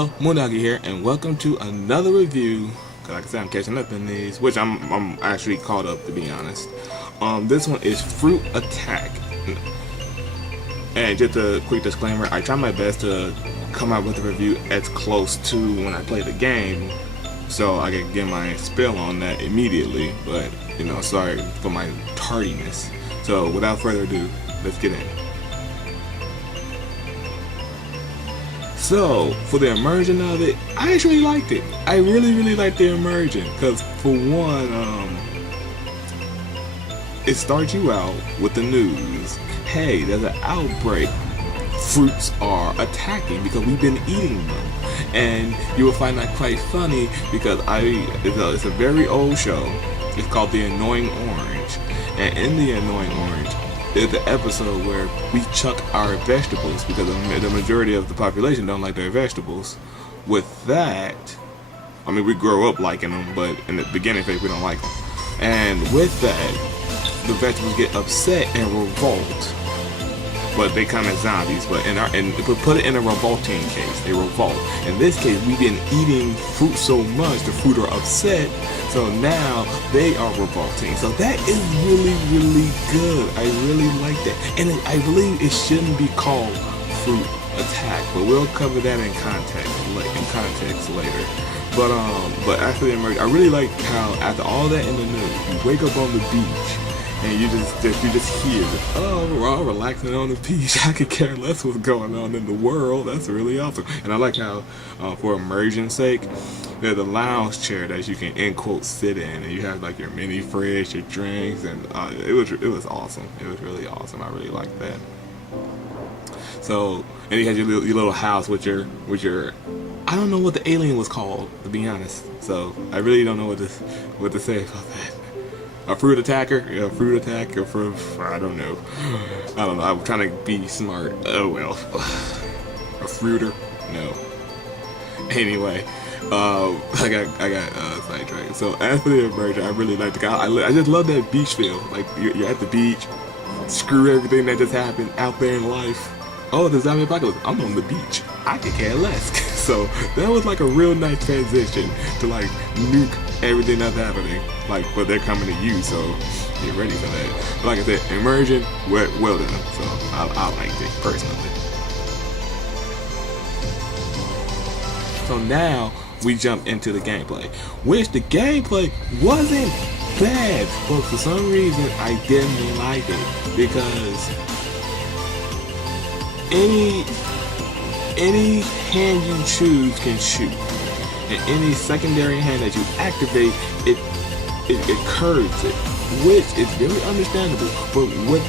Hello, Moondoggy here, and welcome to another review. Cause like I said, I'm catching up in these, which I'm actually caught up, to be honest. This one is Fruit Attack, and just a quick disclaimer: I try my best to come out with a review as close to when I play the game, so I can get my spill on that immediately. But you know, sorry for my tardiness. So without further ado, let's get in. So, for the immersion of it, I actually liked it. I really liked the immersion, because for one, it starts you out with the news. Hey, there's an outbreak. Fruits are attacking because we've been eating them. And you will find that quite funny because it's a very old show. It's called The Annoying Orange. And in The Annoying Orange, there's the episode where we chuck our vegetables because the majority of the population don't like their vegetables. With that, I mean, we grow up liking them, but in the beginning phase we don't like them. And with that, the vegetables get upset and revolt. But they come as zombies. But put it in a revolting case, they revolt. In this case, we've been eating fruit so much, the fruit are upset. So now they are revolting. So that is really good. I really like that. And I believe it shouldn't be called Fruit Attack, but we'll cover that in context later. But after the emerge, I really like how after all that in the news, you wake up on the beach and you just hear, oh, we're all relaxing on the beach. I could care less what's going on in the world. That's really awesome. And I like how, for immersion's sake, there's a lounge chair that you can end quote sit in, and you have like your mini fridge, your drinks, and it was awesome. It was really awesome. I really liked that. So, and you had your little house with your I don't know what the alien was called, to be honest. So I really don't know what to say about that. A fruit attacker? Yeah, a fruit attack, or I don't know. I'm trying to be smart. Oh well. A fruiter? No. Anyway, I got sidetracked. So after the immersion, I really like the guy. I just love that beach feel. Like you're at the beach. Screw everything that just happened out there in life. Oh, the zombie apocalypse. I'm on the beach. I could care less. So that was like a real nice transition to like nuke everything that's happening. Like, but they're coming to you, so get ready for that. But like I said, immersion, well done. So I liked it personally. So now we jump into the gameplay, which the gameplay wasn't bad, but for some reason I didn't like it because any hand you choose can shoot, and any secondary hand that you activate, it curves it, which is very understandable. But what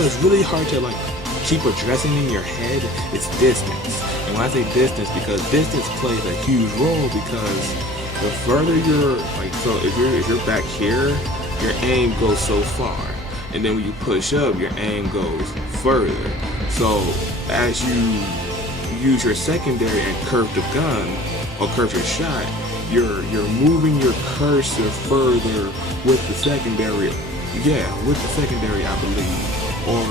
is really hard to like keep addressing in your head is distance. And when I say distance, because distance plays a huge role, because the further you're like, so if you're back here, your aim goes so far, and then when you push up, your aim goes further. So as you use your secondary and curve the gun or curve your shot, you're moving your cursor further with the secondary. Yeah, with the secondary, I believe. Or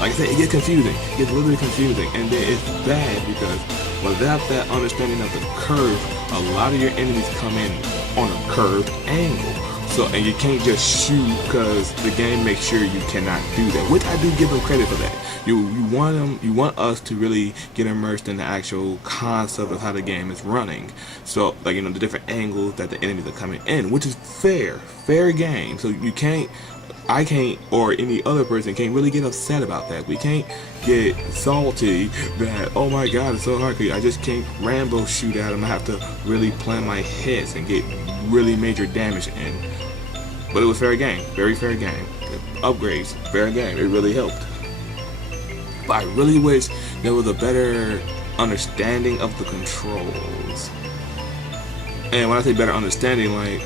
like I said, it gets confusing. It gets literally confusing, and then it's bad because without that understanding of the curve, a lot of your enemies come in on a curved angle. So, and you can't just shoot because the game makes sure you cannot do that, which I do give them credit for that. You want us to really get immersed in the actual concept of how the game is running. So, like, you know, the different angles that the enemies are coming in, which is fair game. So I can't, or any other person can't really get upset about that. We can't get salty that, oh my god, it's so hard. I just can't Rambo shoot at him. I have to really plan my hits and get really major damage in. But it was fair game, very fair game. Upgrades, fair game. It really helped. But I really wish there was a better understanding of the controls. And when I say better understanding, like,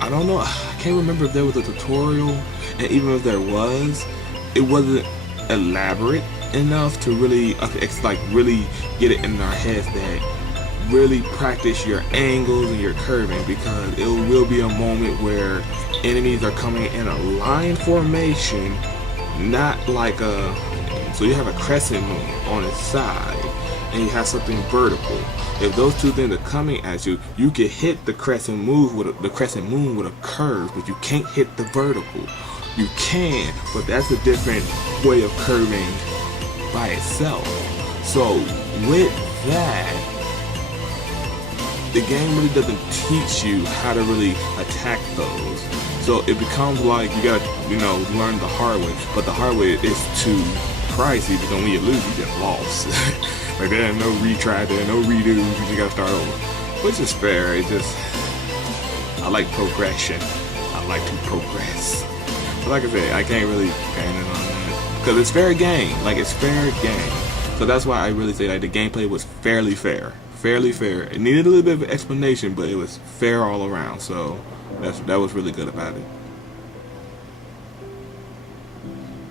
I don't know, I can't remember if there was a tutorial, and even if there was, it wasn't elaborate enough to really, really get it in our heads that really practice your angles and your curving, because it will be a moment where enemies are coming in a line formation, not like a, so you have a crescent moon on its side, and you have something vertical. If those two things are coming at you, you can hit the crescent moon with a curve, but you can't hit the vertical. You can, but that's a different way of curving by itself. So with that, the game really doesn't teach you how to really attack those. So it becomes like you gotta, learn the hard way. But the hard way is too pricey, because when you lose, you get lost. Like there ain't no retry, there ain't no redos, you just gotta start over. Which is fair, I like progression. I like to progress. But like I said, I can't really ban it on that. Because it's fair game. Like, it's fair game. So that's why I really say that the gameplay was fairly fair. Fairly fair. It needed a little bit of explanation, but it was fair all around. So that was really good about it.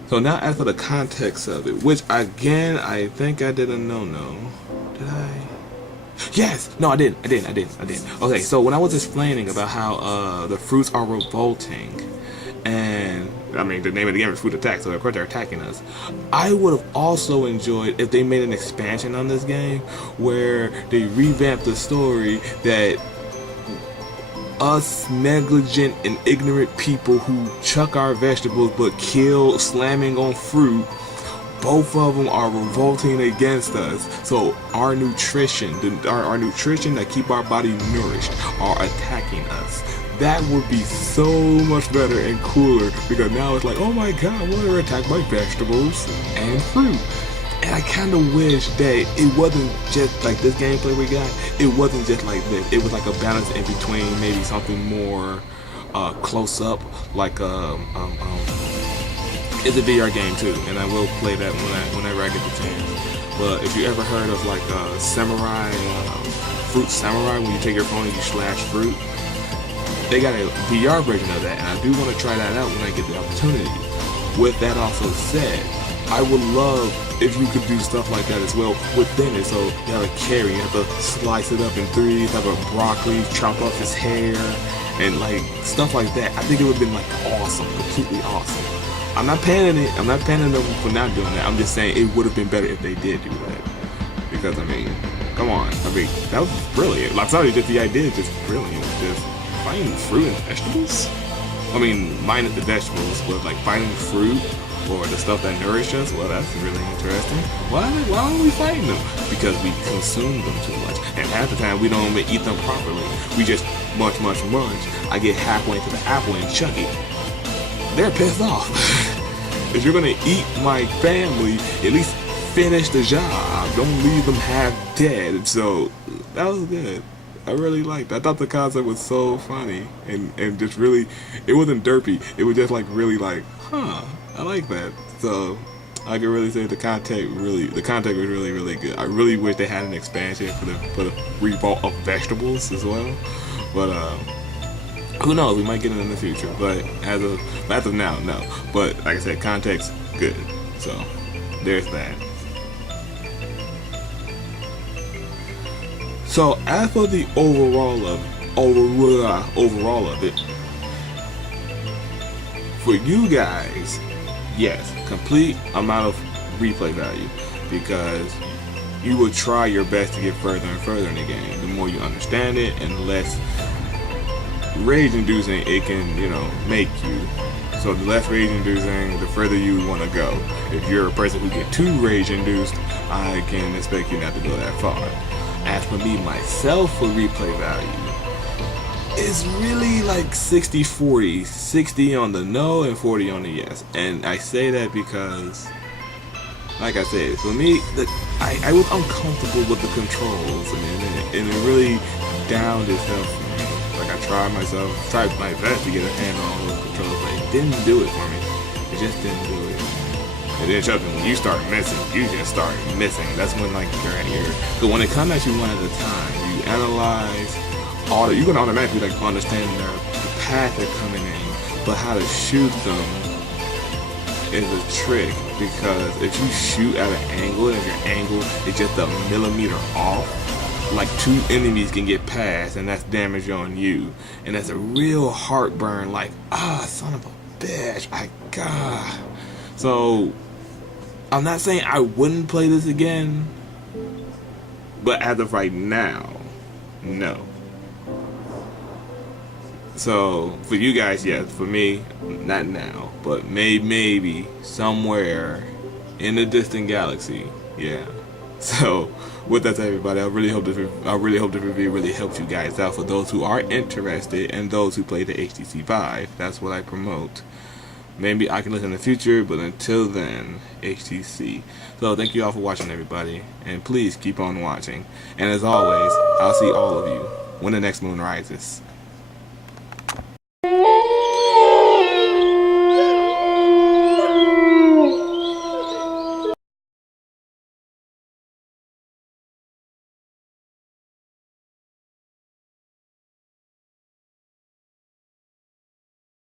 So now as for the context of it, which again, I think I did a no-no. Did I? Yes! No, I didn't. Okay, so when I was explaining about how the fruits are revolting, and I mean the name of the game is Fruit Attack, so of course they're attacking us. I would have also enjoyed if they made an expansion on this game where they revamped the story that us negligent and ignorant people who chuck our vegetables but kill slamming on fruit, both of them are revolting against us. So our nutrition, our nutrition that keep our body nourished, are attacking us. That would be so much better and cooler, because now it's like, oh my god, we're attacked by vegetables and fruit. And I kind of wish that it wasn't just like this gameplay we got. It wasn't just like this. It was like a balance in between, maybe something more close up, like it's a VR game too, and I will play that whenever I get the chance. But if you ever heard of like Samurai, Fruit Samurai, when you take your phone and you slash fruit, they got a VR version of that, and I do want to try that out when I get the opportunity. With that also said, I would love if you could do stuff like that as well within it. So you have a carrot, you have to slice it up in threes, have a broccoli, chop off his hair, and like stuff like that. I think it would have been like awesome, completely awesome. I'm not panning them for not doing that. I'm just saying it would have been better if they did do that. Because I mean, come on. I mean, that was brilliant. I'm sorry, just the idea is just brilliant. Just finding fruit and vegetables. I mean, minus the vegetables, but like finding fruit or the stuff that nourish us, well, that's really interesting. Why aren't we fighting them? Because we consume them too much. And half the time we don't even eat them properly. We just munch. I get halfway to the apple and chuck it. They're pissed off. If you're gonna eat my family, at least finish the job. Don't leave them half dead. So that was good. I really liked it. I thought the concept was so funny and just really, it wasn't derpy. It was just like really like, I like that. So I could really say the content was really good. I really wish they had an expansion for the revolt of vegetables as well. But who knows? We might get it in the future. But as of now, no. But like I said, context good. So there's that. So as for the overall of it, for you guys, yes, complete amount of replay value, because you will try your best to get further and further in the game. The more you understand it, and the less rage-inducing it can, make you. So the less rage-inducing, the further you want to go. If you're a person who gets too rage-induced, I can expect you not to go that far. As for me, myself, for replay value, it's really like 60-40. 60 on the no and 40 on the yes. And I say that because, like I said, for me, I was uncomfortable with the controls, and it really downed itself for me. Like I tried my best to get a hand on all those controls, but it didn't do it for me. It just didn't do it. And then trust me, when you start missing, you just start missing. That's when like you're in here. So when it comes at you one at a time, you analyze you're gonna automatically like understand the path they're coming in, but how to shoot them is a trick, because if you shoot at an angle and your angle is just a millimeter off, like two enemies can get past, and that's damage on you, and that's a real heartburn. Like, son of a bitch, So I'm not saying I wouldn't play this again, But as of right now, no. So for you guys, yes. For me, not now, but maybe somewhere in a distant galaxy, yeah. So with that, everybody, I really hope this review really helps you guys out. For those who are interested and those who play the HTC Vive, that's what I promote. Maybe I can listen in the future, but until then, HTC. So thank you all for watching, everybody, and please keep on watching. And as always, I'll see all of you when the next moon rises.